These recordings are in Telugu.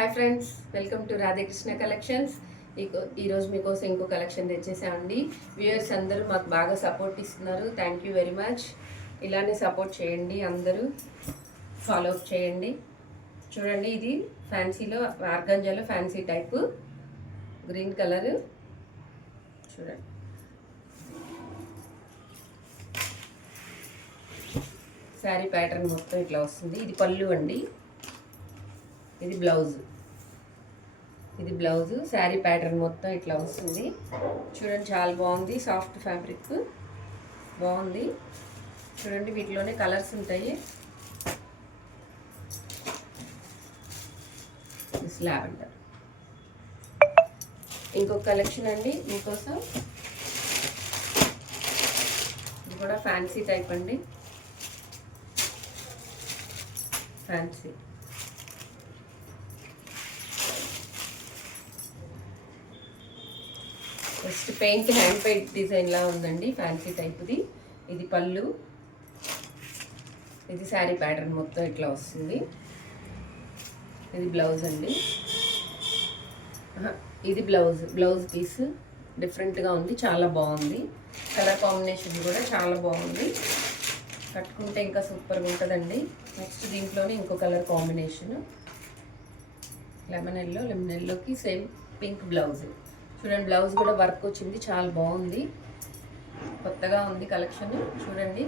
Hi friends, welcome to Radhakrishna collections. ఈరోజు మీకోసం ఇంకో కలెక్షన్ తెచ్చేసామండి. వ్యూయర్స్ అందరూ మాకు బాగా సపోర్ట్ ఇస్తున్నారు. Thank you very much. ఇలానే సపోర్ట్ చేయండి, అందరూ ఫాలో అప్ చేయండి. చూడండి, ఇది ఫ్యాన్సీలో ఆర్గంజాలో ఫ్యాన్సీ టైపు గ్రీన్ కలర్. చూడండి, శారీ ప్యాటర్న్ మొత్తం ఇట్లా వస్తుంది. ఇది పళ్ళు అండి, ఇది బ్లౌజ్. శారీ ప్యాటర్న్ మొత్తం ఇట్లా వస్తుంది. చూడండి, చాలా బాగుంది. సాఫ్ట్ ఫ్యాబ్రిక్ బాగుంది. చూడండి, వీటిలోనే కలర్స్ ఉంటాయి. లావెండర్. ఇంకొక కలెక్షన్ అండి మీకోసం. ఇది కూడా ఫ్యాన్సీ టైప్ అండి, fancy. Just paint hand paint design లా ఉందండి, ఫ్యాన్సీ టైప్ది. ఇది పళ్ళు, ఇది శారీ ప్యాటర్న్ మొత్తం ఇట్లా వస్తుంది. ఇది బ్లౌజ్ అండి. ఇది బ్లౌజ్ పీస్ డిఫరెంట్గా ఉంది, చాలా బాగుంది. కలర్ కాంబినేషన్ కూడా చాలా బాగుంది. కట్టుకుంటే ఇంకా సూపర్గా ఉంటుందండి. నెక్స్ట్ దీంట్లోనే ఇంకో కలర్ కాంబినేషన్, లెమన్ ఎల్లోకి సేమ్ పింక్ బ్లౌజ్. చూడండి, బ్లౌజ్ కూడా వర్క్ వచ్చింది, చాలా బాగుంది. కొత్తగా ఉంది కలెక్షన్. చూడండి,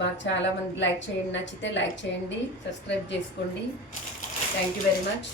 బాగా చాలామంది లైక్ చేయండి. నచ్చితే లైక్ చేయండి, సబ్స్క్రైబ్ చేసుకోండి. Thank you very much.